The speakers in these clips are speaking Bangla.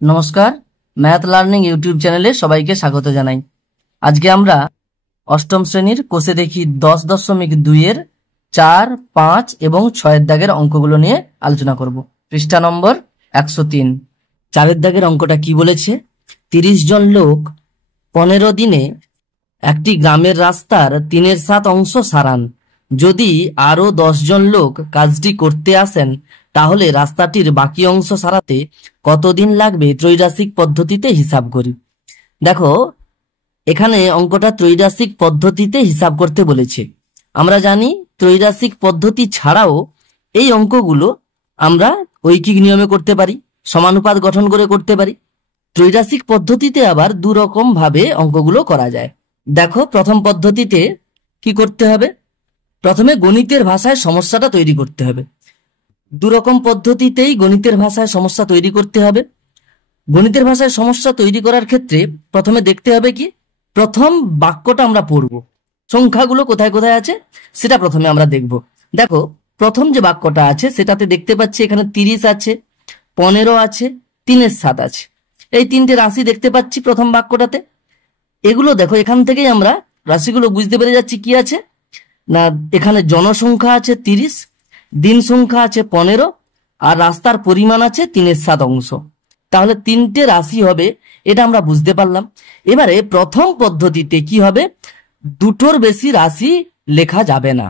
নমস্কার, ম্যাথ লার্নিং ইউটিউব চ্যানেলে সবাইকে স্বাগত জানাই। আজকে আমরা অষ্টম শ্রেণীর কোষে দেখি 10.2 এর 4, 5 এবং 6 দাগের অঙ্কগুলো নিয়ে আলোচনা করব। পৃষ্ঠা নম্বর 103। 4 দাগের অঙ্কটা কি বলেছে? 30 জন লোক 15 দিনে একটি গ্রামের রাস্তার 3/7 অংশ সারান। যদি আরো 10 জন লোক কাজটি করতে আসেন, তাহলে রাস্তাটির বাকি অংশ সারাতে কতদিন লাগবে ত্রৈরাশিক পদ্ধতিতে হিসাব করি। দেখো, এখানে অঙ্কটা ত্রৈরাশিক পদ্ধতিতে হিসাব করতে বলেছে। আমরা জানি ত্রৈরাশিক পদ্ধতি ছাড়াও এই অঙ্কগুলো আমরা ঐকিক নিয়মে করতে পারি, সমানুপাত গঠন করে করতে পারি। ত্রৈরাশিক পদ্ধতিতে আবার দুরকম ভাবে অঙ্কগুলো করা যায়। দেখো, প্রথম পদ্ধতিতে কি করতে হবে? প্রথমে গণিতের ভাষায় সমস্যাটা তৈরি করতে হবে। দুরকম পদ্ধতিতেই গণিতের ভাষায় সমস্যা তৈরি করতে হবে। গণিতের ভাষায় সমস্যা তৈরি করার ক্ষেত্রে প্রথমে দেখতে হবে কি, প্রথম বাক্যটা আমরা পড়ব, সংখ্যাগুলো কোথায় কোথায় আছে সেটা প্রথমে আমরা দেখব। দেখো, প্রথম যে বাক্যটা আছে সেটাতে দেখতে পাচ্ছি এখানে 30 আছে, 15 আছে, 3/7 আছে। এই তিনটে রাশি দেখতে পাচ্ছি প্রথম বাক্যটাতে। এগুলো দেখো, এখান থেকেই আমরা রাশিগুলো বুঝতে পেরে যাচ্ছি কি আছে না, এখানে জনসংখ্যা আছে 30, দিন সংখ্যা আছে 15, আর রাস্তার পরিমাণ আছে 3/7 অংশ। তাহলে তিনটে রাশি হবে, এটা আমরা বুঝতে পারলাম। এবারে প্রথম পদ্ধতিতে কি হবে, দুটোর বেশি রাশি লেখা যাবে না।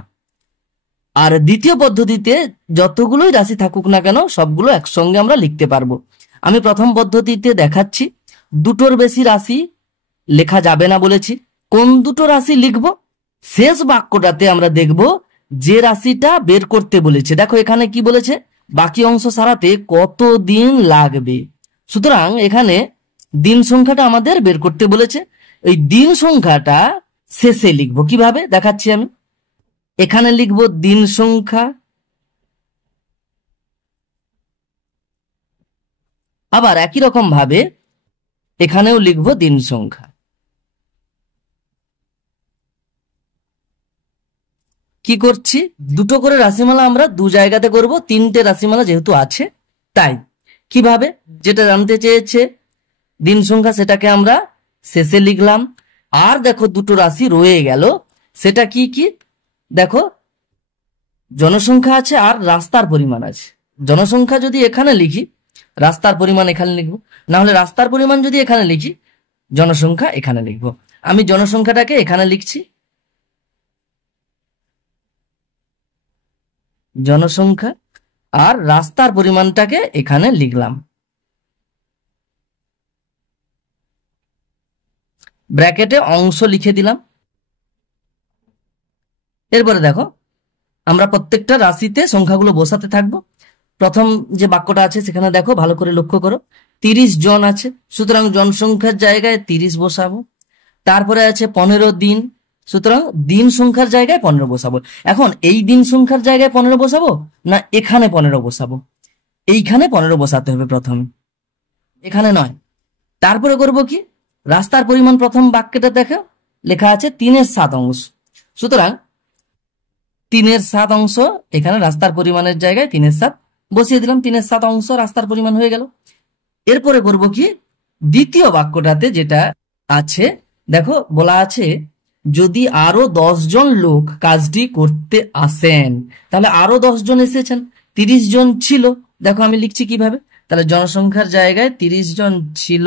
আর দ্বিতীয় পদ্ধতিতে যতগুলোই রাশি থাকুক না কেন সবগুলো একসঙ্গে আমরা লিখতে পারবো। আমি প্রথম পদ্ধতিতে দেখাচ্ছি দুটোর বেশি রাশি লেখা যাবে না বলেছি। কোন দুটো রাশি লিখব? শেষ বাক্যটাতে আমরা দেখব যে রাশিটা বের করতে বলেছে। দেখো, এখানে কি বলেছে, বাকি অংশ সারাতে কত দিন লাগবে। সুতরাং এখানে দিন সংখ্যাটা আমাদের বের করতে বলেছে। এই দিন সংখ্যাটা শেষে লিখবো। কিভাবে দেখাচ্ছি আমি। এখানে লিখবো দিন সংখ্যা, আবার একই রকম ভাবে এখানেও লিখবো দিন সংখ্যা। কি করছি, দুটো করে রাশিমালা আমরা দু জায়গাতে করব, তিনটে রাশিমালা যেহেতু আছে তাই। কিভাবে, যেটা জানতে চেয়েছে দিন সংখ্যা সেটাকে আমরা শেষে লিখলাম। আর দেখো, দুটো রাশি রয়ে গেল, সেটা কি কি দেখো, জনসংখ্যা আছে আর রাস্তার পরিমাণ আছে। জনসংখ্যা যদি এখানে লিখি, রাস্তার পরিমাণ এখানে লিখবো। না হলে রাস্তার পরিমাণ যদি এখানে লিখি, জনসংখ্যা এখানে লিখবো। আমি জনসংখ্যাটাকে এখানে লিখছি, জনসংখ্যা, আর রাস্তার পরিমাণটাকে এখানে লিখলাম। ব্র্যাকেটে অংশ লিখে দিলাম। এরপরে দেখো, আমরা প্রত্যেকটা রাশিতে সংখ্যাগুলো বসাতে থাকবো। প্রথম যে বাক্যটা আছে সেখানে দেখো, ভালো করে লক্ষ্য করো, 30 জন আছে, সুতরাং জনসংখ্যার জায়গায় 30 বসাবো। তারপরে আছে 15 দিন, সুতরাং দিন সংখ্যার জায়গায় 15 বসাবো। এখন এই দিন সংখ্যার জায়গায় 15 বসাবো না এখানে 15 বসাবো? এইখানে 15 বসাতে হবে প্রথমে, এখানে নয়। তারপরে করব কি, রাস্তার পরিমাণ প্রথম বাক্যটা দেখো লেখা আছে 3/7 অংশ, সুতরাং 3/7 অংশ এখানে রাস্তার পরিমাণের জায়গায় 3/7 বসিয়ে দিলাম। 3/7 অংশ রাস্তার পরিমাণ হয়ে গেল। এরপরে করব কি, দ্বিতীয় বাক্যটাতে যেটা আছে দেখো, বলা আছে যদি আরো 10 জন লোক কাজটি করতে আসেন, তাহলে আরো 10 জন এসেছেন, 30 জন ছিল। দেখো আমি লিখছি কিভাবে, তাহলে জনসংখ্যার জায়গায় 30 জন ছিল,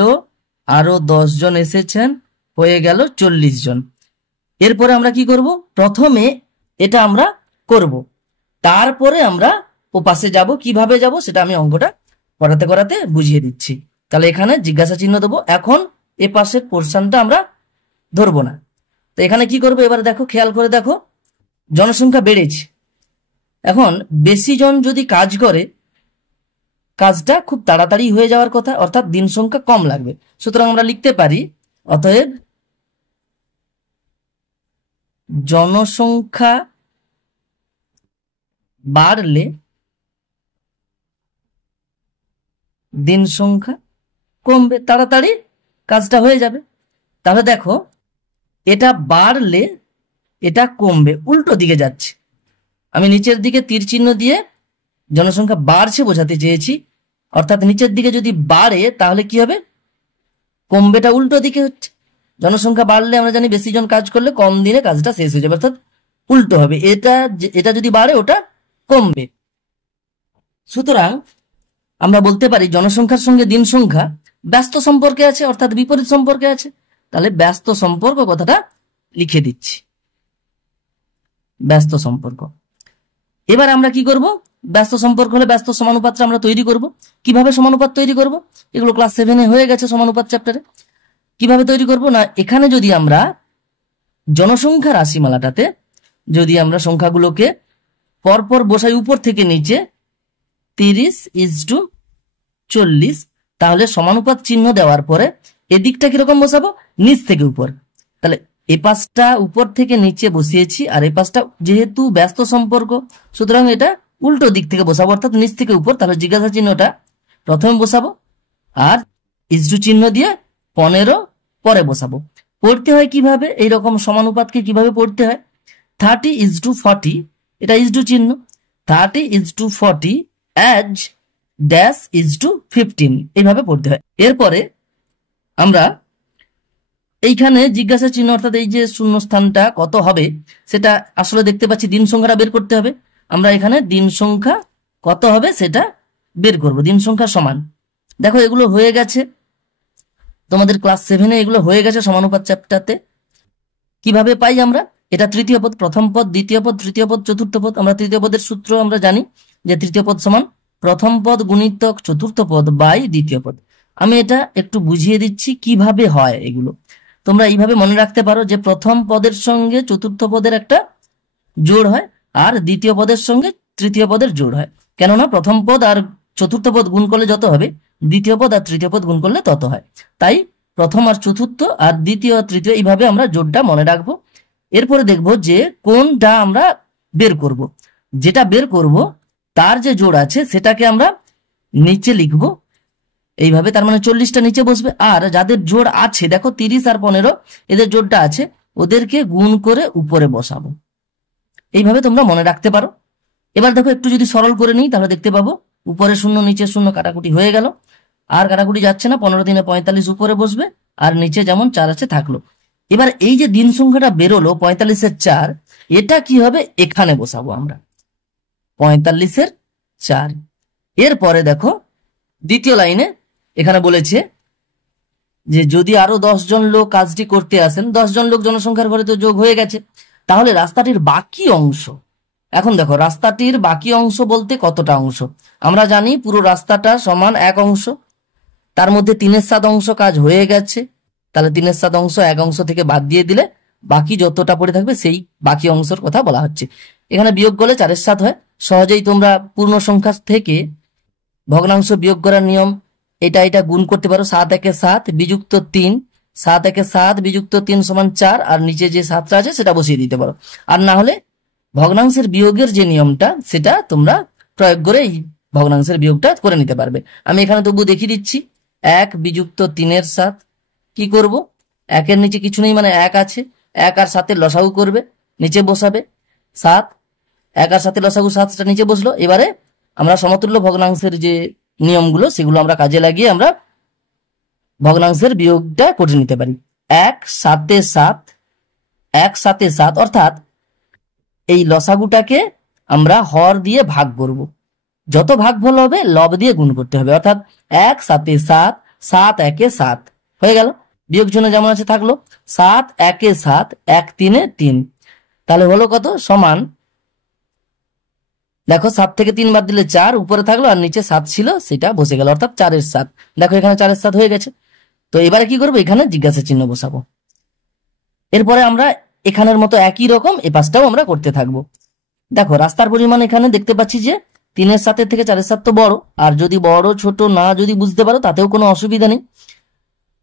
আরো 10 জন এসেছেন, হয়ে গেল 40 জন। এরপরে আমরা কি করব, প্রথমে এটা আমরা করব, তারপরে আমরা ও পাশে যাব। কিভাবে যাব সেটা আমি অঙ্কটা করাতে করাতে বুঝিয়ে দিচ্ছি। তাহলে এখানে জিজ্ঞাসা চিহ্ন দেবো, এখন এ পাশের পোর্শনটা আমরা ধরবো না। তো এখানে কি করবো, এবার দেখো, খেয়াল করে দেখো, জনসংখ্যা বেড়েছে। এখন বেশি জন যদি কাজ করে, কাজটা খুব তাড়াতাড়ি হয়ে যাওয়ার কথা, অর্থাৎ দিন সংখ্যা কম লাগবে। সুতরাং আমরা লিখতে পারি, অতএব জনসংখ্যা বাড়লে দিন সংখ্যা কমবে, তাড়াতাড়ি কাজটা হয়ে যাবে। তাহলে দেখো, এটা বাড়লে এটা কমবে, উল্টো দিকে যাচ্ছে। আমি নিচের দিকে তীর চিহ্ন দিয়ে জনসংখ্যা বাড়ছে বোঝাতে চেয়েছি, অর্থাৎ নিচের দিকে যদি বাড়ে তাহলে কি হবে, কমবেটা উল্টো দিকে হচ্ছে। জনসংখ্যা বাড়লে আমরা জানি বেশি জন কাজ করলে কম দিনে কাজটা শেষ হয়ে যাবে, অর্থাৎ উল্টো হবে, এটা যদি বাড়ে ওটা কমবে। সুতরাং আমরা বলতে পারি জনসংখ্যার সঙ্গে দিন সংখ্যা ব্যস্ত সম্পর্কে আছে, অর্থাৎ বিপরীত সম্পর্কে আছে। তাহলে ব্যস্ত সম্পর্ক কথাটা লিখে দিচ্ছি, ব্যস্ত সম্পর্ক। এবার আমরা কি করব, ব্যস্ত সম্পর্ক হলে ব্যস্ত সমানুপাতটা আমরা তৈরি করব। কিভাবে সমানুপাত তৈরি করব, এগুলো ক্লাস 7-এ হয়ে গেছে সমানুপাত চ্যাপ্টারে। কিভাবে তৈরি করব না, এখানে যদি আমরা জনসংখ্যা রাশিমালাটাতে যদি আমরা সংখ্যাগুলোকে পরপর বসাই উপর থেকে নিচে 30:40, তাহলে সমানুপাত চিহ্ন দেওয়ার পরে এদিকটা কিরকম বসাবো, নিচ থেকে উপর। তাহলে এই পাশটা উপর থেকে নিচে বসিয়েছি, আর এই পাশটা যেহেতু ব্যস্ত সম্পর্ক সুতরাং এটা উল্টো দিক থেকে বসাবো, অর্থাৎ নিচ থেকে উপর। তাহলে জিজ্ঞাসা চিহ্নটা প্রথমে বসাবো আর ইজডু চিহ্ন দিয়ে 15 পরে বসাবো। পড়তে হয় কিভাবে, এইরকম সমানুপাতকে কিভাবে পড়তে হয়, 30:40, এটা ইজডু চিহ্ন, 30:40 অ্যাজ ড্যাশ ইজডু 15, এইভাবে পড়তে হয়। এরপরে আমরা এইখানে জিজ্ঞাসা চিহ্ন অর্থাৎ এই যে শূন্যস্থানটা কত হবে সেটা আসলে দেখতে পাচ্ছি, দিন সংখ্যাটা বের করতে হবে। আমরা এখানে দিন সংখ্যা কত হবে সেটা বের করব। দিন সংখ্যা সমান, দেখো এগুলো হয়ে গেছে তোমাদের ক্লাস 7-এ, এগুলো হয়ে গেছে সমানুপাত চ্যাপ্টারতে। কিভাবে পাই আমরা, এটা তৃতীয় পদ, প্রথম পদ, দ্বিতীয় পদ, তৃতীয় পদ, চতুর্থ পদ। আমরা তৃতীয় পদের সূত্র আমরা জানি যে তৃতীয় পদ সমান প্রথম পদ গুণিতক চতুর্থ পদ বাই দ্বিতীয় পদ। আমি এটা একটু বুঝিয়ে দিচ্ছি কিভাবে হয় এগুলো। তোমরা এইভাবে মনে রাখতে পারো যে প্রথম পদের সঙ্গে চতুর্থ পদের একটা জোড় হয়, আর দ্বিতীয় পদের সঙ্গে তৃতীয় পদের জোড় হয়। কেননা প্রথম পদ আর চতুর্থ পদ গুণ করলে যত হবে, দ্বিতীয় পদ আর তৃতীয় পদ গুণ করলে তত হয়। তাই প্রথম আর চতুর্থ আর দ্বিতীয় আর তৃতীয় এইভাবে আমরা জোড়টা মনে রাখবো। এরপরে দেখবো যে কোনটা আমরা বের করব। যেটা বের করব তার যে জোড় আছে সেটাকে আমরা নিচে লিখবো এইভাবে, তার মানে 40টা নিচে বসবে। আর যাদের জোড় আছে, দেখো 30 আর 15 এদের জোড়টা আছে, ওদেরকে গুণ করে উপরে বসাবো। এইভাবে তোমরা মনে রাখতে পারো। এবার দেখো একটু যদি সরল করে নিই তাহলে দেখতে পাবো উপরে শূন্য নিচে শূন্য কাটাকুটি হয়ে গেল, আর কাটাকুটি যাচ্ছে না। 15 × 45 উপরে বসবে, আর নিচে যেমন 4 আছে থাকলো। এবার এই যে দিন সংখ্যাটা বেরোলো 45-এর 4, এটা কি হবে, এখানে বসাবো আমরা 45-এর 4। এরপরে দেখো দ্বিতীয় লাইনে এখানে বলেছে যে যদি আরো 10 জন লোক কাজটি করতে আসেন, 10 জন লোক জনসংখ্যার ঘরে তো যোগ হয়ে গেছে, তাহলে রাস্তাটির বাকি অংশ, এখন দেখো রাস্তাটির বাকি অংশ বলতে কতটা অংশ, আমরা জানি পুরো রাস্তাটা সমান 1 অংশ, তার মধ্যে 3/7 অংশ কাজ হয়ে গেছে। তাহলে 3/7 অংশ 1 অংশ থেকে বাদ দিয়ে দিলে বাকি যতটা পড়ে থাকবে সেই বাকি অংশের কথা বলা হচ্ছে। এখানে বিয়োগ করলে 4/7 হয়। সহজেই তোমরা পূর্ণ সংখ্যা থেকে ভগ্নাংশ বিয়োগ করার নিয়ম এটা গুণ করতে পারো। 7 × 7 বিযুক্ত 3, 7 × 7 বিযুক্ত 3 = 4, আর নিচে যে 7টা আছে সেটা বসিয়ে দিতে পারো। আর না হলে ভগ্নাংশের বিয়োগের যে নিয়মটা সেটা তোমরা প্রয়োগ করে এই ভগ্নাংশের বিয়োগটা করে নিতে পারবে। আমি এখানে তবু দেখিয়ে দিচ্ছি। 1 বিযুক্ত 3-এর 7, কি করব, 1-এর নিচে কিছু নেই মানে 1 আছে, 1 আর 7-এর লসাগু করবে, নিচে বসাবে 7, 1 আর 7-এর লসাগু 7টা নিচে বসলো। এবারে আমরা সমতুল্য ভগ্নাংশের যে নিয়মগুলো সেগুলো আমরা কাজে লাগিয়ে আমরা ভগ্নাংশের বিয়োগটা করে নিতে পারি। 1 7 7, 1 7 7, অর্থাৎ এই লসাগুটাকে আমরা হর দিয়ে ভাগ করব। যত ভাগফল হবে লব দিয়ে গুণ করতে হবে, অর্থাৎ 1 7 7, 7 1 7 হয়ে গেল। বিয়োগ চিহ্ন যেমন আছে থাকলো, 7 1 7, 1 3 3, তাহলে হলো কত, সমান দেখো 7 থেকে 3 বাদ দিলে 4 উপরে থাকলো, আর নিচে 7 ছিল সেটা বসে গেল, অর্থাৎ 4-এর 7। দেখো এখানে 4-এর 7 হয়ে গেছে। তো এবারে কি করবো, এখানে জিজ্ঞাসা চিহ্ন বসাবো। এরপরে আমরা এখানের মতো একই রকম এ পাশটাও আমরা করতে থাকবো। দেখো রাস্তার পরিমাণ এখানে দেখতে পাচ্ছি যে 3-এর 7 থেকে 4-এর 7 তো বড়, আর যদি বড় ছোট না যদি বুঝতে পারো তাতেও কোনো অসুবিধা নেই।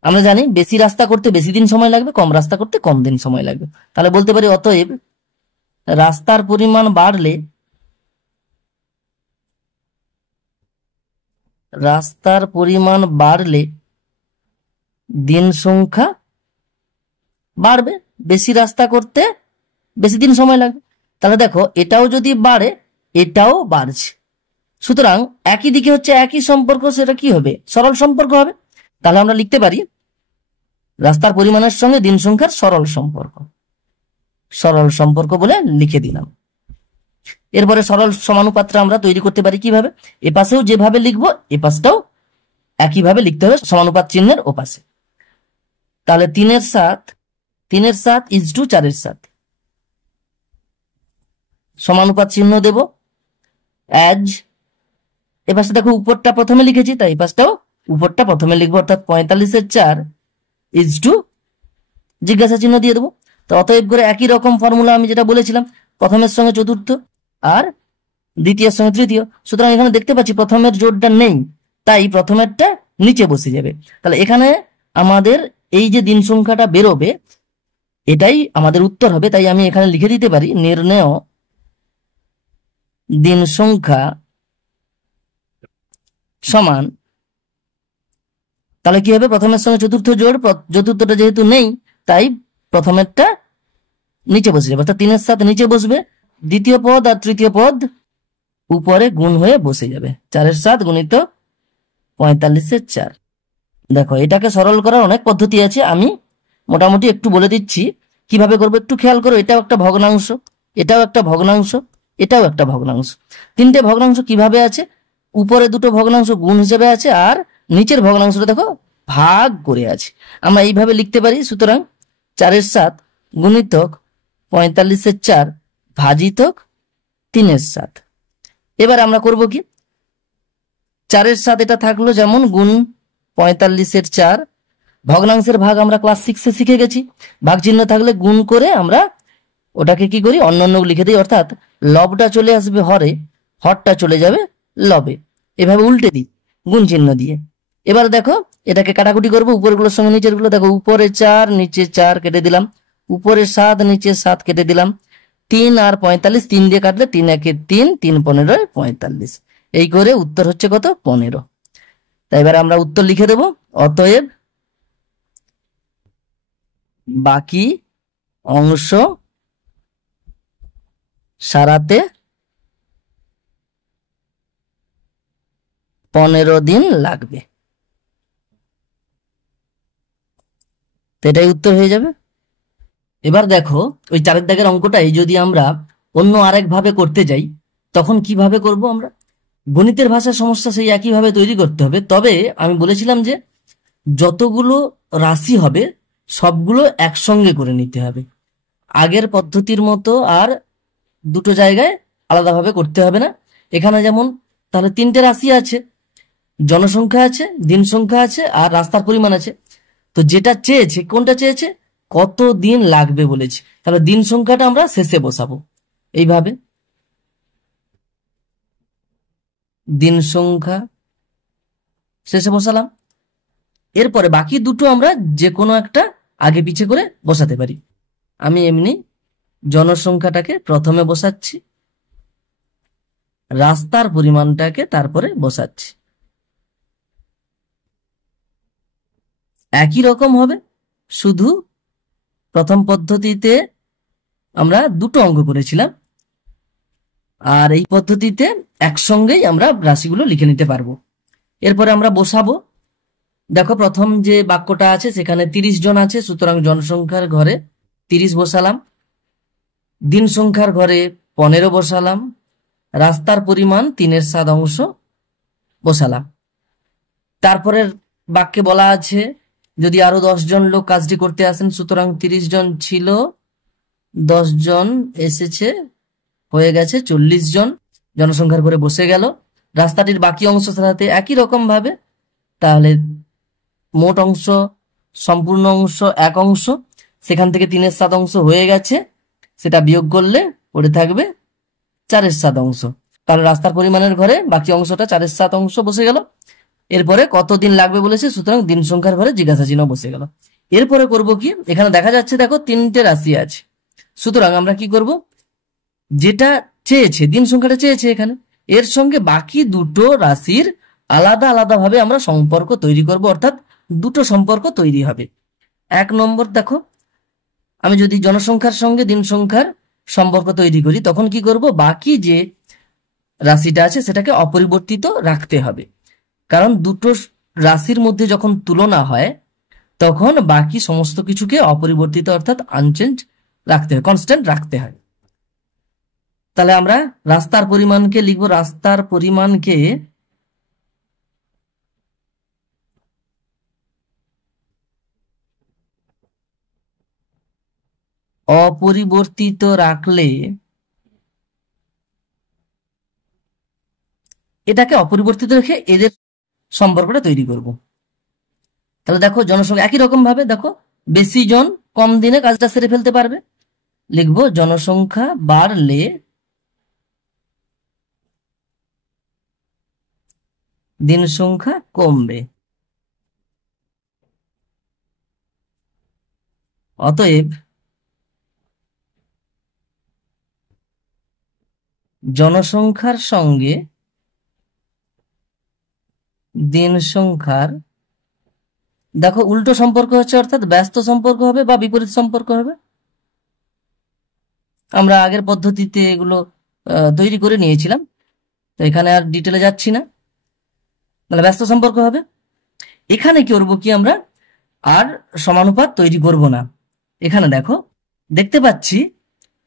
আমরা জানি বেশি রাস্তা করতে বেশি দিন সময় লাগবে, কম রাস্তা করতে কম দিন সময় লাগবে। তাহলে বলতে পারি অতএব রাস্তার পরিমাণ বাড়লে দিন সংখ্যা বাড়বে, বেশি রাস্তা করতে বেশি দিন সময় লাগবে। তাহলে দেখো এটাও যদি বাড়ে এটাও বাড়ছে, সুতরাং একই দিকে হচ্ছে একই সম্পর্ক, সেটা কি হবে? সরল সম্পর্ক হবে। তাহলে আমরা লিখতে পারি রাস্তার পরিমাণের সঙ্গে দিন সংখ্যার সরল সম্পর্ক, সরল সম্পর্ক বলে লিখে দিলাম। এরপরে সরল সমানুপাতটা আমরা তৈরি করতে পারি কিভাবে? এপাশেও যেভাবে লিখবো এপাশটাও একইভাবে লিখতে হবে সমানুপাত চিহ্নের ওপাশে। তাহলে 3/7 ইজ টু 4/7, সমানুপাত চিহ্ন দেব অ্যাজ, এপাশে দেখো উপরটা প্রথমে লিখেছি তাই এপাশটাও উপরটা প্রথমে লিখবো, অর্থাৎ 45/4 ইজ টু জিজ্ঞাসা চিহ্ন দিয়ে দেবো। তো অতএব করে একই রকম ফর্মুলা আমি যেটা বলেছিলাম, প্রথমের সঙ্গে চতুর্থ আর দ্বিতীয়ের সঙ্গে তৃতীয়। সুতরাং এখানে দেখতে পাচ্ছি প্রথমের জোড়টা নেই, তাই প্রথমেরটা নিচে বসে যাবে। তাহলে এখানে আমাদের এই যে দিন সংখ্যাটা বেরোবে এটাই আমাদের উত্তর হবে। তাই আমি এখানে লিখে দিতে পারি নির্ণেয় দিন সংখ্যা সমান, তাহলে কি হবে? প্রথমের সঙ্গে চতুর্থ জোড়, চতুর্থটা যেহেতু নেই তাই প্রথমেরটা নিচে বসে যাবে, অর্থাৎ 3/7 নিচে বসবে, দ্বিতীয় পদ আর তৃতীয় পদ উপরে গুণ হয়ে বসে যাবে, 4/7 গুণিত 45/4। দেখো এটাকে সরল করার অনেক পদ্ধতি আছে, আমি মোটামুটি একটু বলে দিচ্ছি কিভাবে করবো। একটু খেয়াল করো, এটাও একটা ভগ্নাংশ, এটাও একটা ভগ্নাংশ, এটাও একটা ভগ্নাংশ। তিনটে ভগ্নাংশ কিভাবে আছে? উপরে দুটো ভগ্নাংশ গুণ হিসেবে আছে আর নিচের ভগ্নাংশটা দেখো ভাগ করে আছে। আমরা এইভাবে লিখতে পারি। সুতরাং 4/7 গুণিতক 45/4 ভাজিতক 3/7। এবার আমরা করব কি, 4/7 এটা থাকলো যেমন গুণ 45/4, ভগ্নাংশের ভাগ আমরা ক্লাস 6-এ শিখে গেছি, ভাগ চিহ্ন থাকলে গুণ করে আমরা ওটাকে কি করি অন্য লিখে দিই, অর্থাৎ লবটা চলে আসবে হরে, হরটা চলে যাবে লবে, এভাবে উল্টে দিই গুণ চিহ্ন দিয়ে। এবার দেখো এটাকে কাটাকুটি করবো, উপরগুলোর সঙ্গে নিচের গুলো, দেখো উপরে 4 নিচে 4 কেটে দিলাম, উপরে 7 নিচে 7 কেটে দিলাম, 3 আর 45 3 দিয়ে কাটলে 3 একে 3, 3 15 45, এই করে উত্তর হচ্ছে কত? 15। তাই এবার আমরা উত্তর লিখে দেব, অতএব বাকি অংশ সারাতে 15 দিন লাগবে। তো এটাই উত্তর হয়ে যাবে। এবার দেখো ওই 4 দাগের অঙ্কটাই যদি আমরা অন্য আরেক ভাবে করতে যাই তখন কিভাবে করব? আমরা গণিতের ভাষার সমস্যা সেই একইভাবে তৈরি করতে হবে, তবে আমি বলেছিলাম যে যতগুলো রাশি হবে সবগুলো একসঙ্গে করে নিতে হবে। আগের পদ্ধতির মতো আর দুটো জায়গায় আলাদাভাবে করতে হবে না। এখানে যেমন তাহলে 3টে রাশি আছে, জনসংখ্যা আছে, দিন সংখ্যা আছে আর রাস্তার পরিমাণ আছে। তো যেটা চেয়েছে, কোনটা চেয়েছে? কত দিন লাগবে বলেছে, তাহলে দিন সংখ্যাটা আমরা শেষে বসাবো। এইভাবে দিন সংখ্যা শেষে বসালাম, এরপরে বাকি দুটো আমরা যে কোনো একটা আগে পিছে করে বসাতে পারি। আমি এমনি জনসংখ্যাটাকে প্রথমে বসাচ্ছি, রাস্তার পরিমাণটাকে তারপরে বসাচ্ছি। একই রকম হবে, শুধু প্রথম পদ্ধতিতে আমরা দুটো অঙ্ক করেছিলাম আর এই পদ্ধতিতে একসঙ্গেই আমরা রাশিগুলো লিখে নিতে পারবো। এরপরে আমরা বসাবো। দেখো প্রথম যে বাক্যটা আছে সেখানে 30 জন আছে, সুতরাং জনসংখ্যার ঘরে 30 বসালাম, দিন সংখ্যার ঘরে 15 বসালাম, রাস্তার পরিমাণ 3/7 অংশ বসালাম। তারপরের বাক্যে বলা আছে যদি আরো 10 জন লোক কাজটি করতে আসেন, সুতরাং 30 জন ছিল, 10 জন এসেছে, হয়ে গেছে 40 জন, জনসংখ্যার ঘরে বসে গেল। রাস্তাটির বাকি অংশ সাথে একই রকম ভাবে, তাহলে মোট অংশ সম্পূর্ণ অংশ 1 অংশ, সেখান থেকে 3/7 অংশ হয়ে গেছে, সেটা বিয়োগ করলে পড়ে থাকবে 4/7 অংশ। তাহলে রাস্তার পরিমাণের ঘরে বাকি অংশটা 4/7 অংশ বসে গেল। এরপরে কত দিন লাগবে বলেছে, সুতরাং দিন সংখ্যার ঘরে জিজ্ঞাসা চিহ্ন বসে গেল। এরপরে করব কি, এখানে দেখা যাচ্ছে দেখো 3টে রাশি আছে, সুতরাং আমরা কি করব, যেটা চেয়েছে দিন সংখ্যাটা চেয়েছে এখানে, এর সঙ্গে বাকি দুটো রাশির আলাদা আলাদা ভাবে আমরা সম্পর্ক তৈরি করব, অর্থাৎ দুটো সম্পর্ক তৈরি হবে। 1 নম্বর দেখো, আমি যদি জনসংখ্যার সঙ্গে দিন সংখ্যার সম্পর্ক তৈরি করি তখন কি করব, বাকি যে রাশিটা আছে সেটাকে অপরিবর্তিত রাখতে হবে, কারণ দুটো রাশির মধ্যে যখন তুলনা হয় তখন বাকি সমস্ত কিছুকে অপরিবর্তিত অর্থাৎ আনচেঞ্জ রাখতে হয়, কনস্ট্যান্ট রাখতে হয়। তাহলে আমরা রাস্তার পরিমাণকে লিখব, রাস্তার পরিমাণকে অপরিবর্তিত রাখলে এটাকে অপরিবর্তিত রেখে এদের সম্পর্কটা তৈরি করব। তাহলে দেখো জনসংখ্যা একই রকম ভাবে দেখো বেশি জন কম দিনে কাজটা সেরে ফেলতে পারবে, লিখবো জনসংখ্যা বাড়লে দিন সংখ্যা কমবে। অতএব জনসংখ্যার সঙ্গে দিন সংখ্যার দেখো উল্টো সম্পর্ক হচ্ছে, অর্থাৎ ব্যস্ত সম্পর্ক হবে বা বিপরীত সম্পর্ক হবে। আমরা আগের পদ্ধতিতে এগুলো তৈরি করে নিয়েছিলাম, তো এখানে আর ডিটেলে যাচ্ছি না। তাহলে ব্যস্ত সম্পর্ক হবে। এখানে কি করবো কি আমরা আর সমানুপাত তৈরি করব না। এখানে দেখো দেখতে পাচ্ছি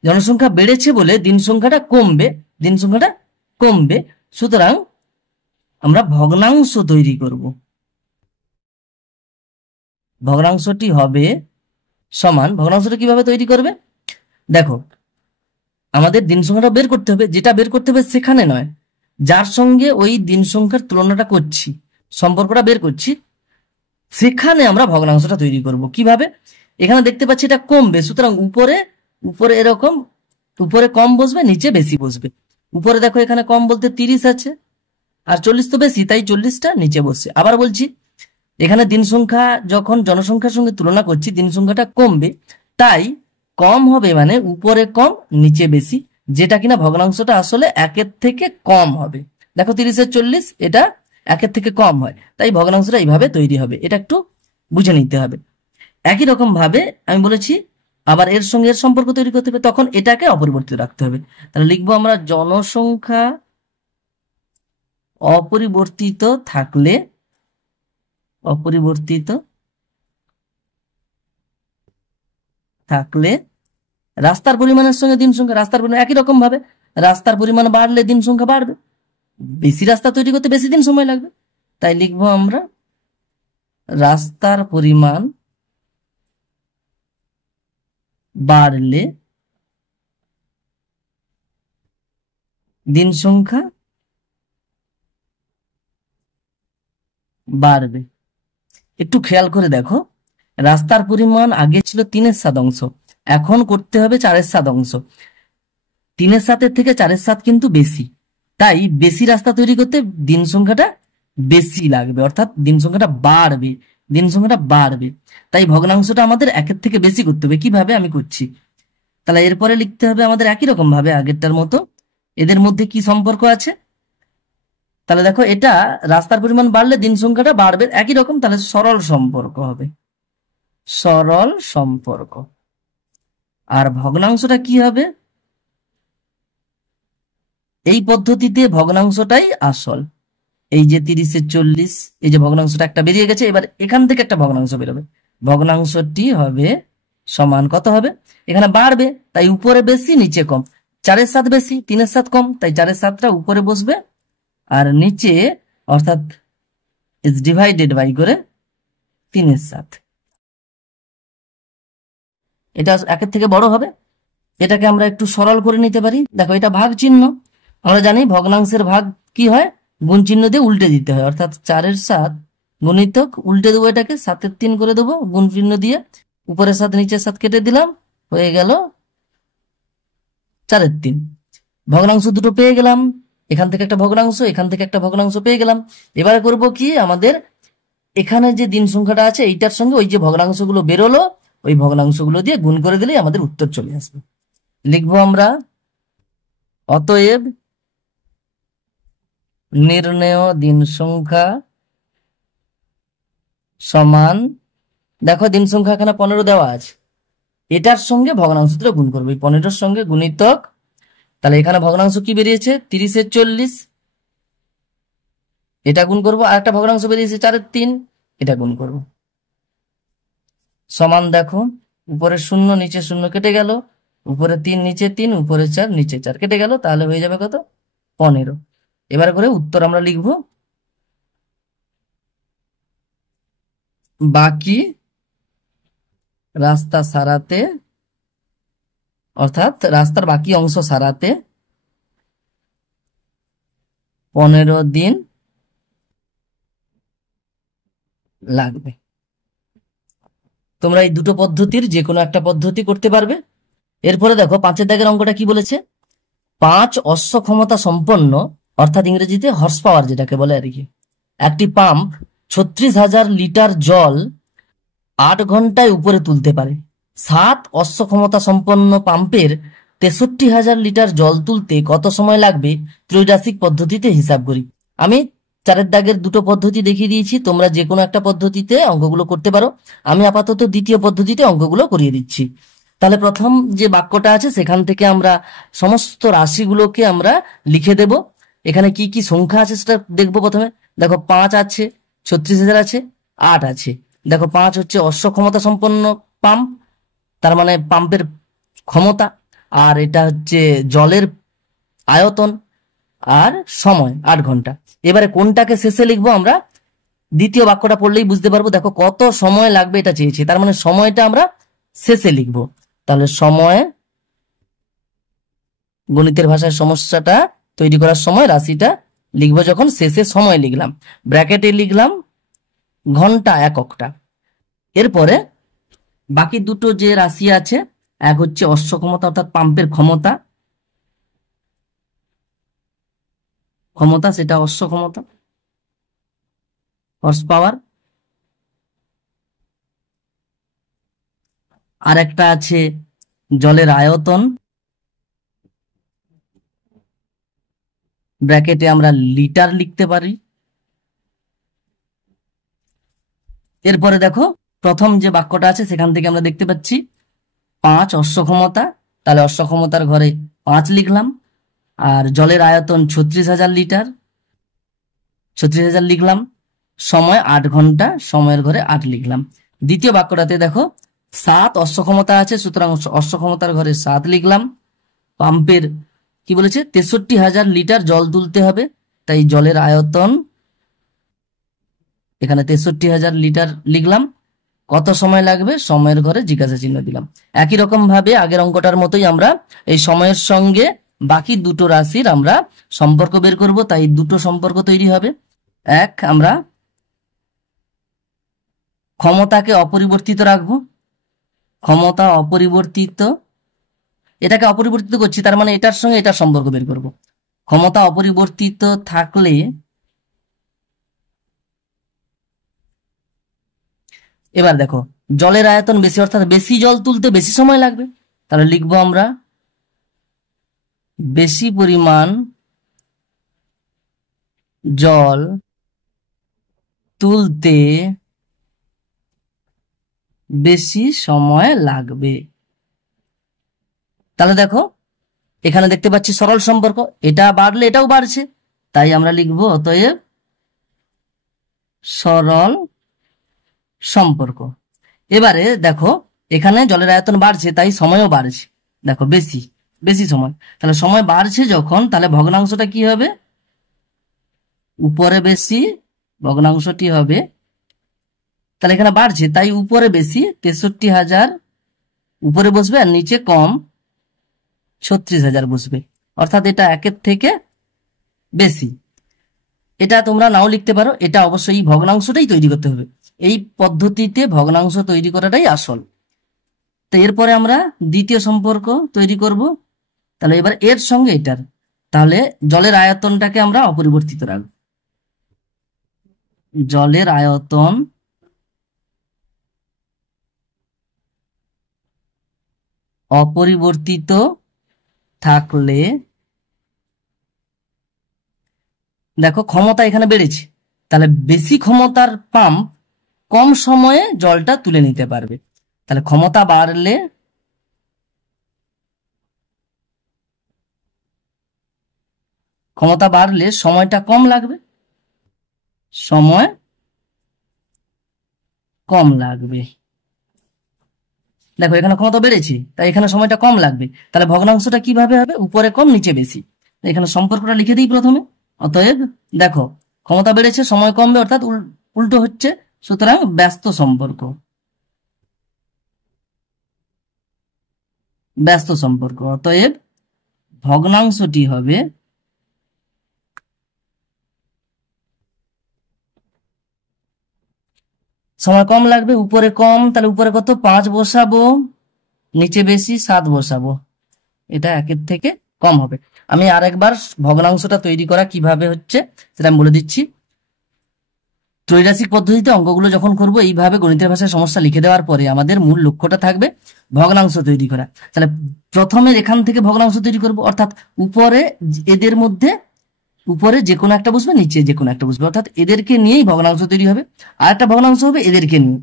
জনসংখ্যা বেড়েছে বলে দিন সংখ্যাটা কমবে, দিন সংখ্যাটা কমবে, সুতরাং আমরা ভগ্নাংশ তৈরি করব। ভগ্নাংশটি হবে সমান, ভগ্নাংশটা কিভাবে তৈরি করবে দেখো, আমাদের দিন সংখ্যাটা বের করতে হবে, যেটা বের করতে হবে সেখানে নয়, যার সঙ্গে ওই দিন সংখ্যার তুলনাটা করছি, সম্পর্কটা বের করছি, সেখানে আমরা ভগ্নাংশটা তৈরি করব। কিভাবে, এখানে দেখতে পাচ্ছি এটা কমবে, সুতরাং উপরে উপরে এরকম উপরে কম বসবে, নিচে বেশি বসবে। উপরে দেখো এখানে কম বলতে 30 আছে, আর 40 তো বেশি, তাই 40টা নিচে বসছে। আবার বলছি এখানে দিন সংখ্যা যখন জনসংখ্যার সঙ্গে তুলনা করছি দিন সংখ্যাটা কমবে, তাই কম হবে মানে উপরে কম নিচে বেশি, যেটা কিনা ভগ্নাংশটা আসলে একের থেকে কম হবে। দেখো 30-এর 40 এটা একের থেকে কম হয়, তাই ভগ্নাংশটা এইভাবে তৈরি হবে, এটা একটু বুঝে নিতে হবে। একই রকম ভাবে আমি বলেছি আবার এর সঙ্গে এর সম্পর্ক তৈরি করতে হবে, তখন এটাকে অপরিবর্তিত রাখতে হবে। তাহলে লিখবো আমরা জনসংখ্যা অপরিবর্তিত থাকলে, অপরিবর্তিত থাকলে রাস্তার পরিমাণের সঙ্গে দিন সংখ্যা, রাস্তার পরিমাণ একই রকম ভাবে রাস্তার পরিমাণ বাড়লে দিন সংখ্যা বাড়বে, বেশি রাস্তা তৈরি করতে বেশি দিন সময় লাগবে, তাই লিখবো আমরা রাস্তার পরিমাণ বাড়লে দিন সংখ্যা বাড়বে। একটু খেয়াল করে দেখো, রাস্তার পরিমাণ আগে ছিল 3/7, এখন করতে হবে 4/7। 3/7 থেকে 4/7 কিন্তু বেশি, তাই বেশি রাস্তা তৈরি করতে দিন সংখ্যাটা বেশি লাগবে, অর্থাৎ দিন সংখ্যাটা বাড়বে, দিন সংখ্যাটা বাড়বে। তাই ভগ্নাংশটা আমাদের একের থেকে বেশি করতে হবে। কিভাবে আমি করছি, তাহলে এরপরে লিখতে হবে আমাদের একই রকম ভাবে আগেরটার মতো, এদের মধ্যে কি সম্পর্ক আছে। তাহলে দেখো এটা রাস্তার পরিমাণ বাড়লে দিন সংখ্যাটা বাড়বে, একই রকম, তাহলে সরল সম্পর্ক হবে, সরল সম্পর্ক। আর ভগ্নাংশটা কি হবে, এই পদ্ধতিতে ভগ্নাংশটাই আসল। এই যে 30-এর 40, এই যে ভগ্নাংশটা একটা বেরিয়ে গেছে, এবার এখান থেকে একটা ভগ্নাংশ বেরোবে, ভগ্নাংশটি হবে সমান কত হবে, এখানে বাড়বে তাই উপরে বেশি নিচে কম, 4/7 বেশি 3/7 কম, তাই 4/7টা উপরে বসবে, আর নিচে অর্থাৎ ইজ ডিভাইডেড বাই করে 3/7। এটা একের থেকে বড় হবে, এটাকে আমরা একটু সরল করে নিতে পারি। দেখো এটা ভাগ চিহ্ন, আমরা জানি ভগ্নাংশের ভাগ কি হয়, গুণ চিহ্ন দিয়ে উল্টে দিতে হয়, অর্থাৎ 4/7 গুণিতক উল্টে দেবো, এটাকে 7/3 করে দেবো গুণ চিহ্ন দিয়ে, উপরের 7 নিচের 7 কেটে দিলাম, হয়ে গেল 4/3। ভগ্নাংশ দুটো পেয়ে গেলাম, এখান থেকে একটা ভগ্নাংশ, এখান থেকে একটা ভগ্নাংশ পেয়ে গেলাম। এবারে করব কি, আমাদের এখানে যে দিন সংখ্যাটা আছে এইটার সঙ্গে ওই যে ভগ্নাংশগুলো বেরোলো ওই ভগ্নাংশগুলো দিয়ে গুণ করে দিলেই আমাদের উত্তর চলে আসবে। লিখবো আমরা অতএব নির্ণেয় দিন সংখ্যা সমান, দেখো দিন সংখ্যা এখানে 15 দেওয়া আছে, এটার সঙ্গে ভগ্নাংশ দুটো গুণ করবো, 15-র সঙ্গে গুণিতক তাহলে এখানে ভগ্নাংশ কি বেরিয়েছে? 30/40, এটা গুণ করবো। আর একটা ভগ্নাংশ বেরিয়েছে 4/3, এটা গুণ করবো। সমান দেখো, উপরে 0 নিচে 0 কেটে গেল, উপরে 3 নিচে 3 উপরে 4 নিচে 4 কেটে গেল, তাহলে হয়ে যাবে কত? 15। এবারে করে উত্তর আমরা লিখব, বাকি রাস্তা সারাতে, অর্থাৎ রাস্তার বাকি অংশ সারাতে 15 দিন লাগবে। তোমরা এই দুটো পদ্ধতির যে কোনো একটা পদ্ধতি করতে পারবে। এরপরে দেখো 5 দাগের অঙ্কটা কি বলেছে? 5 অশ্ব ক্ষমতা সম্পন্ন, অর্থাৎ ইংরেজিতে হর্স পাওয়ার যেটাকে বলে আর কি, একটি পাম্প 36,000 লিটার জল 8 ঘন্টায় উপরে তুলতে পারে। 7 অশ্ব ক্ষমতা সম্পন্ন পাম্পের 63,000 লিটার জল তুলতে কত সময় লাগবে? ত্রৈরাশিক পদ্ধতিতে হিসাব করি। আমি 4 দাগের দুটো পদ্ধতি দেখিয়ে দিয়েছি, তোমরা যে কোনো একটা পদ্ধতিতে অঙ্কগুলো করতে পারো। আমি আপাতত দ্বিতীয় পদ্ধতিতে অঙ্কগুলো করিয়ে দিচ্ছি। তাহলে প্রথম যে বাক্যটা আছে সেখান থেকে আমরা সমস্ত রাশিগুলোকে আমরা লিখে দেব। এখানে কি কি সংখ্যা আছে সেটা দেখবো। প্রথমে দেখো 5 আছে, 36,000 আছে, 8 আছে। দেখো 5 হচ্ছে অশ্ব ক্ষমতা সম্পন্ন পাম্প, তার মানে পাম্পের ক্ষমতা, আর এটা হচ্ছে জলের আয়তন, আর সময় 8 ঘন্টা। এবারে কোনটাকে শেষে লিখবো? আমরা দ্বিতীয় বাক্যটা পড়লেই বুঝতে পারবো। দেখো কত সময় লাগবে এটা চেয়েছে, তার মানে সময়টা আমরা শেষে লিখবো। তাহলে সময়, গণিতের ভাষায় সমস্যাটা তৈরি করার সময় রাশিটা লিখবো যখন শেষে সময় লিখলাম, ব্র্যাকেটে লিখলাম ঘন্টা এককটা। এরপরে বাকি দুটো যে রাশি আছে, এক হচ্ছে অশ্ব ক্ষমতা অর্থাৎ পাম্পের ক্ষমতা, সেটা অশ্ব ক্ষমতা, হর্স পাওয়ার। আর একটা আছে জলের আয়তন, ব্র্যাকেটে আমরা লিটার লিখতে পারি। এরপরে দেখো প্রথম যে বাক্যটা আছে সেখান থেকে আমরা দেখতে পাচ্ছি 5 অশ্ব ক্ষমতা, তাহলে অশ্ব ক্ষমতার ঘরে 5 লিখলাম। আর জলের আয়তন 36,000 লিটার, 36,000 লিখলাম। সময় 8 ঘন্টা, সময়ের ঘরে 8 লিখলাম। দ্বিতীয় বাক্যটাতে দেখো 7 অশ্ব ক্ষমতা আছে, সুতরাং অশ্ব ক্ষমতার ঘরে 7 লিখলাম। পাম্পের কি বলেছে? 63,000 লিটার জল তুলতে হবে, তাই জলের আয়তন এখানে 63,000 লিটার লিখলাম। কত সময় লাগবে? সময়ের ঘরে জিজ্ঞাসা চিহ্ন দিলাম। একই রকম ভাবে আগের অঙ্কটার মতোই আমরা এই সময়ের সঙ্গে বাকি দুটো রাশির আমরা সম্পর্ক বের করব, তাই দুটো সম্পর্ক তৈরি হবে। এক, আমরা ক্ষমতাকে অপরিবর্তিত রাখবো, ক্ষমতা অপরিবর্তিত, এটাকে অপরিবর্তিত করছি, তার মানে এটার সঙ্গে এটার সম্পর্ক বের করব। ক্ষমতা অপরিবর্তিত থাকলে এবার দেখো জলের আয়তন বেশি, অর্থাৎ বেশি জল তুলতে বেশি সময় লাগবে, তাহলে লিখবো আমরা বেশি পরিমাণ জল তুলতে বেশি সময় লাগবে। তাহলে দেখো এখানে দেখতে পাচ্ছি সরল সম্পর্ক, এটা বাড়লে এটাও বাড়ছে, তাই আমরা লিখবো অতএব সরল সম্পর্ক। এবারে দেখো এখানে জলের আয়তন বাড়ছে তাই সময়ও বাড়ছে, দেখো বেশি বেশি সময়, তাহলে সময় বাড়ছে যখন, তাহলে ভগ্নাংশটা কি হবে? উপরে বেশি, ভগ্নাংশটি হবে, তাহলে এখানে বাড়ছে তাই উপরে বেশি 63,000 উপরে বসবে, আর নিচে কম 36,000 বসবে, অর্থাৎ এটা একের থেকে বেশি। এটা তোমরা নাও লিখতে পারো, এটা অবশ্যই এই ভগ্নাংশটাই তৈরি করতে হবে। এই পদ্ধতিতে ভগ্নাংশ তৈরি করাটাই আসল। তো এরপরে আমরা দ্বিতীয় সম্পর্ক তৈরি করব। তাহলে এবার এর সঙ্গে এটার, তাহলে জলের আয়তনটাকে আমরা অপরিবর্তিত রাখব, জলের আয়তন অপরিবর্তিত থাকলে দেখো ক্ষমতা এখানে বেড়েছে, তাহলে বেশি ক্ষমতার পাম্প কম সময়ে জলটা তুলে নিতে পারবে। তাহলে ক্ষমতা বাড়লে ক্ষমতা বাড়লে সময়টা কম লাগবে, সময় কম লাগবে। দেখো এখানে ক্ষমতা বেড়েছে, তাই এখানে সময়টা কম লাগবে। তাহলে ভগ্নাংশটা কিভাবে হবে? উপরে কম নিচে বেশি। এখানে সম্পর্কটা লিখে দিই প্রথমে। অতএব দেখো ক্ষমতা বেড়েছে, সময় কমবে, অর্থাৎ উল্টো হচ্ছে। সুতরাং ব্যস্ত সম্পর্ক, ব্যস্ত সম্পর্ক। অতএব ভগ্নাংশটি হবে সময় কম লাগবে, উপরে কম, তাহলে উপরে কত? 5 বসাবো, নিচে বেশি 7 বসাবো। এটা 1-এর থেকে কম হবে। আমি আরেকবার ভগ্নাংশটা তৈরি করা কিভাবে হচ্ছে সেটা আমি বলে দিচ্ছি। ত্রৈরাশিক পদ্ধতিতে অঙ্কগুলো যখন করব, এইভাবে গণিতের ভাষায় সমস্যা লিখে দেওয়ার পরে আমাদের মূল লক্ষ্যটা থাকবে ভগ্নাংশ তৈরি করা। তাহলে প্রথমে এখান থেকে ভগ্নাংশ তৈরি করব, অর্থাৎ উপরে এদের মধ্যে উপরে যে কোনো একটা বসবে, নিচে যে কোনো একটা বসবে, অর্থাৎ এদেরকে নিয়েই ভগ্নাংশ তৈরি হবে। আর একটা ভগ্নাংশ হবে এদেরকে নিয়ে।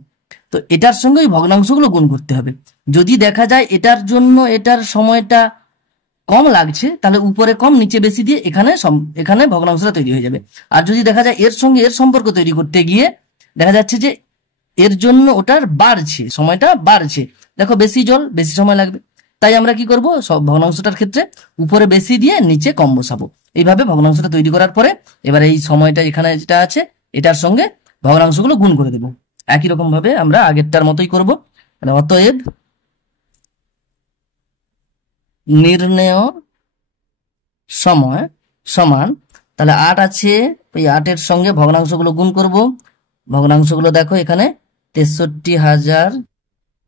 তো এটার সঙ্গে ওই ভগ্নাংশগুলো গুণ করতে হবে। যদি দেখা যায় এটার জন্য এটার সময়টা কম লাগছে, তাহলে উপরে কম নিচে বেশি দিয়ে এখানে ভগ্নাংশটা তৈরি হয়ে যাবে। আর যদি দেখা যায় এর সঙ্গে এর সম্পর্ক তৈরি করতে গিয়ে দেখা যাচ্ছে যে এর জন্য ওটার বাড়ছে, সময়টা বাড়ছে, দেখো বেশি জল বেশি সময় লাগবে, তাই আমরা কি করব? সব ভগ্নাংশটার ক্ষেত্রে উপরে বেশি দিয়ে নিচে কম বসাবো। এইভাবে ভগ্নাংশটা তৈরি করার পরে এবার এই সময়টা এখানে যেটা আছে এটার সঙ্গে ভগ্নাংশগুলো গুণ করে দেব। একই রকম ভাবে আমরা আগেরটার মতোই করব। মানে অতএব নির্ণেয় সময় সমান, তাহলে 8 আছে, ওই 8-এর সঙ্গে ভগ্নাংশগুলো গুণ করব। ভগ্নাংশগুলো দেখো এখানে 63,000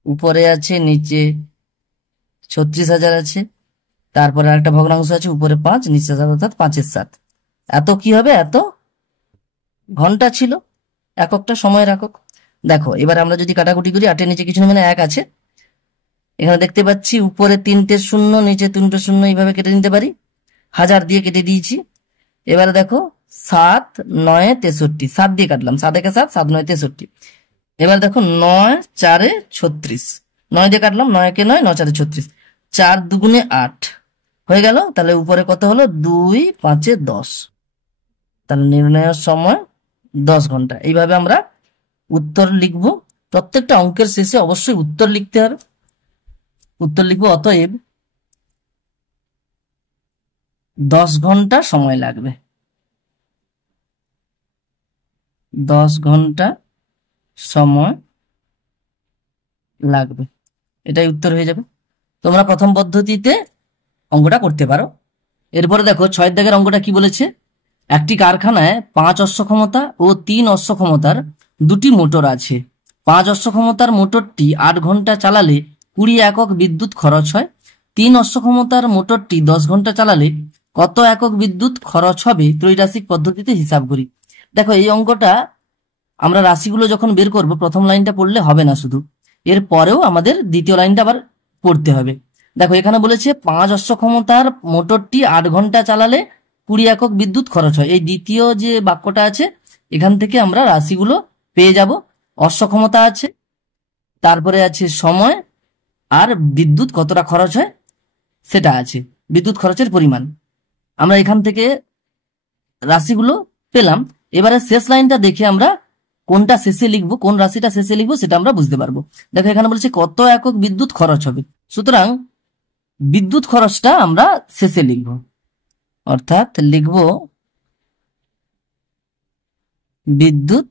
উপরে আছে, নিচে 36,000 আছে, তারপরে একটা ভগ্নাংশ আছে উপরে 5 নিচে 7, অর্থাৎ 5-এর 7। এত কি হবে? এত ঘন্টা ছিল, এককটা সময়ের একক। দেখো এবার আমরা যদি কাটাকুটি করি, 8-এর নিচে কিছু নেই, মানে 1 আছে। এখানে দেখতে পাচ্ছি উপরে 3টে শূন্য, নিচে 3টে শূন্য, এইভাবে কেটে নিতে পারি, 1000 দিয়ে কেটে দিয়েছি। এবারে দেখো 7 9 63, 7 দিয়ে কাটলাম, 7 একে 7, 7 9 63। এবার দেখো 9 4 36, 9 দিয়ে কাটলাম, 9 একে 9, 9 4 36, 4 দুগুণে 8 হয়ে গেল। তাহলে উপরে কত হলো? 2 5 10। তাহলে নির্ণয়ের সময় 10 ঘন্টা। এইভাবে আমরা উত্তর লিখব। প্রত্যেকটা অঙ্কের শেষে অবশ্যই উত্তর লিখতে হবে। উত্তর লিখবো, অতএব 10 ঘন্টা সময় লাগবে, 10 ঘন্টা সময় লাগবে। এটাই উত্তর হয়ে যাবে। তোমরা প্রথম পদ্ধতিতে অঙ্কটা করতে পারো। এরপরে দেখো 6 দাগের অঙ্কটা কি বলেছে? একটি কারখানায় 5 অশ্ব ক্ষমতা ও 3 অশ্ব ক্ষমতার দুটি মোটর আছে। 5 অশ্ব ক্ষমতার মোটরটি 8 ঘন্টা চালালে 20 একক বিদ্যুৎ খরচ হয়। 3 অশ্ব ক্ষমতার মোটরটি 10 ঘন্টা চালালে কত একক বিদ্যুৎ খরচ হবে? ত্রৈরাশিক পদ্ধতিতে হিসাব করি। দেখো এই অঙ্কটা আমরা রাশিগুলো যখন বের করব, প্রথম লাইনটা পড়লে হবে না শুধু, এর পরেও আমাদের দ্বিতীয় লাইনটা আবার পড়তে হবে। দেখো এখানে বলেছে 5 অশ্ব ক্ষমতার মোটরটি 8 ঘন্টা চালালে 20 একক বিদ্যুৎ খরচ হয়। এই দ্বিতীয় যে বাক্যটা আছে এখান থেকে আমরা রাশিগুলো পেয়ে যাব। অশ্ব ক্ষমতা আছে, তারপরে আছে সময়, আর বিদ্যুৎ কতটা খরচ হয় সেটা আছে, বিদ্যুৎ খরচের পরিমাণ। আমরা এখান থেকে রাশিগুলো পেলাম। এবারে শেষ লাইনটা দেখে আমরা কোনটা শেষে লিখবো, কোন রাশিটা শেষে লিখবো সেটা আমরা বুঝতে পারবো। দেখো এখানে বলছে কত একক বিদ্যুৎ খরচ হবে, সুতরাং বিদ্যুৎ খরচটা আমরা শেষে লিখব, অর্থাৎ লিখব বিদ্যুৎ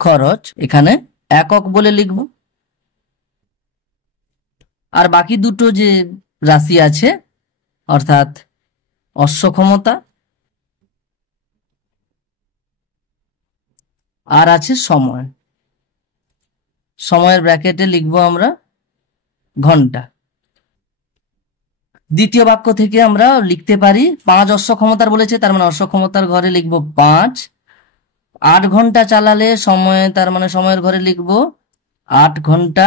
খরচ, এখানে একক বলে লিখব। আর বাকি দুটো যে রাশি আছে অর্থাৎ অশ্ব ক্ষমতা আর আছে সময়, সময়ের ব্র্যাকেটে লিখবো আমরা ঘন্টা। দ্বিতীয় বাক্য থেকে আমরা লিখতে পারি 5 অশ্ব ক্ষমতার বলেছে, তার মানে অশ্ব ক্ষমতার ঘরে লিখবো 5। 8 ঘন্টা চালালে সময়, তার মানে সময়ের ঘরে লিখবো 8 ঘন্টা।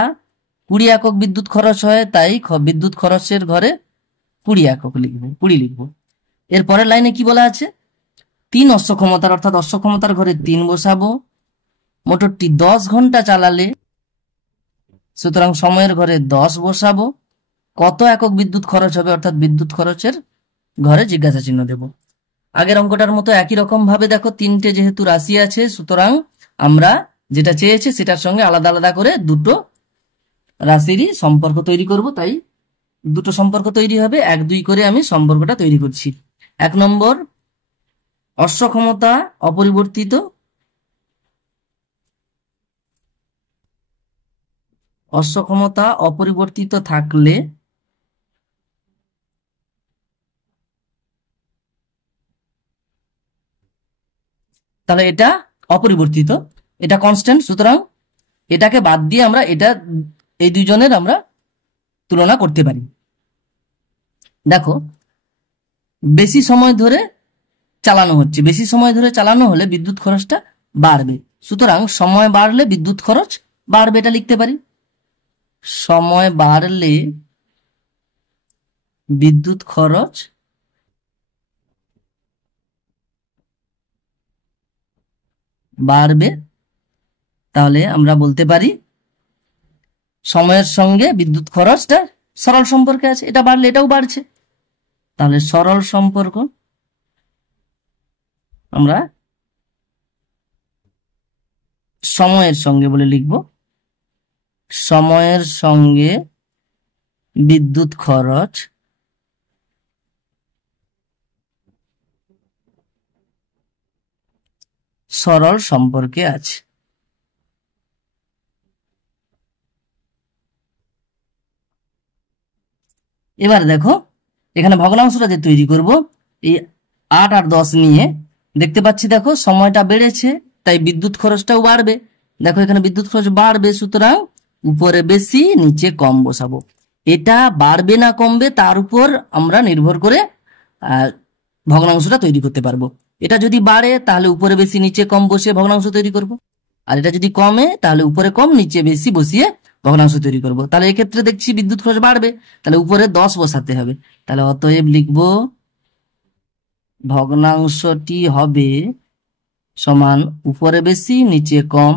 20 একক বিদ্যুৎ খরচ হয়, তাই বিদ্যুৎ খরচের ঘরে 20 একক লিখবো, 20 লিখবো। এর পরের লাইনে কি বলা আছে? 3 অশ্ব ক্ষমতার, অর্থাৎ অশ্ব ক্ষমতার ঘরে 3 বসাবো। মোটরটি 10 ঘন্টা চালালে, সুতরাং সময়ের ঘরে 10 বসাবো। কত একক বিদ্যুৎ খরচ হবে, অর্থাৎ বিদ্যুৎ খরচের ঘরে জিজ্ঞাসা চিহ্ন দেব। আগের অঙ্কটার মতো একই রকম ভাবে দেখো তিনটে যেহেতু রাশি আছে, সুতরাং আমরা যেটা চেয়েছি সেটার সঙ্গে আলাদা আলাদা করে দুটো রাশিরই সম্পর্ক তৈরি করব। তাই দুটো সম্পর্ক তৈরি হবে, 1 2 করে আমি সম্পর্কটা তৈরি করছি। 1 নম্বর, অশ্বক্ষমতা অপরিবর্তিত, অশ্বক্ষমতা অপরিবর্তিত থাকলে তাহলে এটা অপরিবর্তিত, এটা কনস্ট্যান্ট, সুতরাং এটাকে বাদ দিয়ে আমরা এটা এই দুইজনের আমরা তুলনা করতে পারি। দেখো বেশি সময় ধরে চালানো হচ্ছে, বেশি সময় ধরে চালানো হলে বিদ্যুৎ খরচটা বাড়বে, সুতরাং সময় বাড়লে বিদ্যুৎ খরচ বাড়বে, এটা লিখতে পারি। সময় বাড়লে বিদ্যুৎ খরচ বাড়বে, তাহলে আমরা বলতে পারি সময়ের সঙ্গে বিদ্যুৎ খরচটা সরল সম্পর্কে আছে, এটা বাড়লে এটাও বাড়ছে, তাহলে সরল সম্পর্ক আমরা সময়ের সঙ্গে বলে লিখব, সময়ের সঙ্গে বিদ্যুৎ খরচ সরল সম্পর্কে আছে। এবার দেখো এখানে ভগ্নাংশটা যে তৈরি করব, এই 8 আর 10 নিয়ে দেখতে পাচ্ছি দেখো সময়টা বেড়েছে, তাই বিদ্যুৎ খরচটাও বাড়বে। দেখো এখানে বিদ্যুৎ খরচ বাড়বে, সুতরাং উপরে বেশি নিচে কম বসাবো। এটা বাড়বে না কমবে তার উপর আমরা নির্ভর করে ভগ্নাংশটা তৈরি করতে পারবো। এটা যদি বাড়ে তাহলে উপরে বেশি নিচে কম বসিয়ে ভগ্নাংশ তৈরি করব, আর এটা যদি কমে তাহলে উপরে কম নিচে বেশি বসিয়ে ভগ্নাংশ তৈরি করব। তাহলে এক্ষেত্রে দেখছি বিদ্যুৎ খরচ বাড়বে, তাহলে উপরে 10 বসাতে হবে। তাহলে অতএব লিখব ভগ্নাংশটি হবে সমান উপরে বেশি নিচে কম,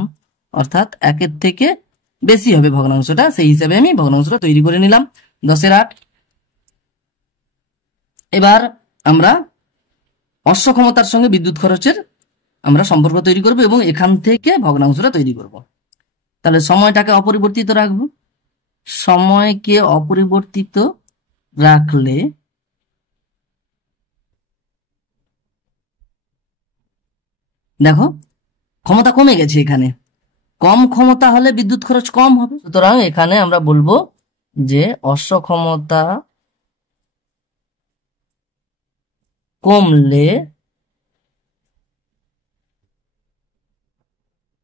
অর্থাৎ 1-এর থেকে বেশি হবে ভগ্নাংশটা, সেই হিসাবে আমি ভগ্নাংশটা তৈরি করে নিলাম 10-এর 8। এবার আমরা অশ্বক্ষমতার সঙ্গে বিদ্যুৎ খরচের আমরা সম্পর্ক তৈরি করব এবং এখান থেকে ভগ্নাংশটা তৈরি করব। তাহলে সময়টাকে অপরিবর্তিত রাখবো, সময়কে অপরিবর্তিত রাখলে দেখো ক্ষমতা কমে গেছে, এখানে কম ক্ষমতা হলে বিদ্যুৎ খরচ কম হবে, সুতরাং এখানে আমরা বলবো যে অশ্বক্ষমতা কমলে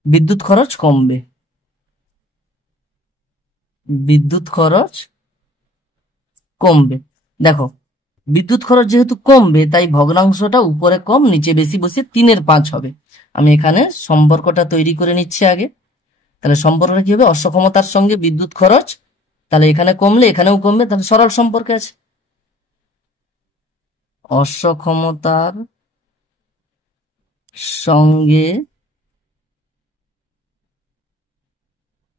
বিদ্যুৎ খরচ কমবে, বিদ্যুৎ খরচ কমবে। দেখো বিদ্যুৎ খরচ যেহেতু কমবে তাই ভগ্নাংশটা উপরে কম নিচে বেশি বসে 3-এর 5 হবে। আমি এখানে সম্পর্কটা তৈরি করে নিচ্ছি আগে। তাহলে সম্পর্কটা কি হবে, অশ্বক্ষমতার সঙ্গে বিদ্যুৎ খরচ, তাহলে এখানে কমলে এখানেও কমবে, তাহলে সরল সম্পর্কে আছে। অশ্বক্ষমতার সঙ্গে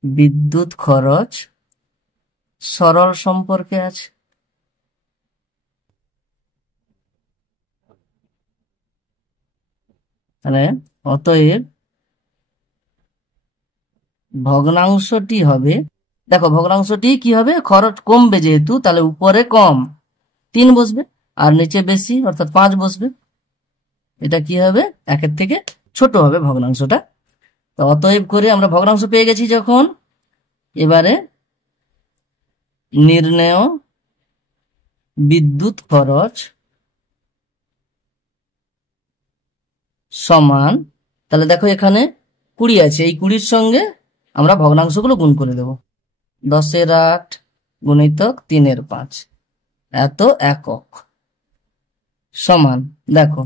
বিদ্যুৎ খরচ সরল সম্পর্কে আছে। তাহলে অতএব ভগ্নাংশটি হবে, দেখো ভগ্নাংশটি কি হবে, খরচ কমবে যেহেতু তাহলে উপরে কম 3 বসবে আর নিচে বেশি অর্থাৎ 5 বসবে, এটা কি হবে 1-এর থেকে ছোট হবে ভগ্নাংশটা। তো অতএব করে আমরা ভগ্নাংশ পেয়ে গেছি যখন, এবারে নির্ণেয় বিদ্যুৎ খরচ সমান, তাহলে দেখো এখানে 20 আছে, এই 20-র সঙ্গে আমরা ভগ্নাংশগুলো গুণ করে দেব। 10-এর 8 গুণিতক 3-এর 5 এত একক সমান, দেখো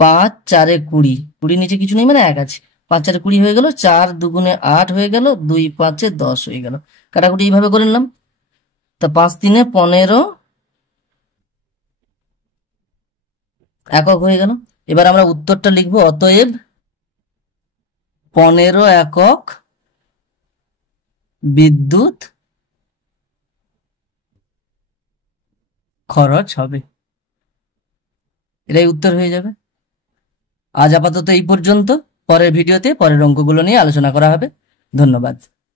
5 4-এ 20, 20 নিচে কিছু নেই মানে 1 আছে, 5 4-এ 20 হয়ে গেল, 4 2 8 হয়ে গেল, 2 5-এ 10 হয়ে গেল। কাটাকুটি এইভাবে করে নিলাম, তা 5 3-এ 15 একক হয়ে গেল। এবার আমরা উত্তরটা লিখবো, অতএব 15 একক বিদ্যুৎ খরচ হবে। এটাই উত্তর হয়ে যাবে। আজ আপাতত এই পর্যন্ত। পরের ভিডিওতে পরের অঙ্কগুলো নিয়ে আলোচনা করা হবে। ধন্যবাদ।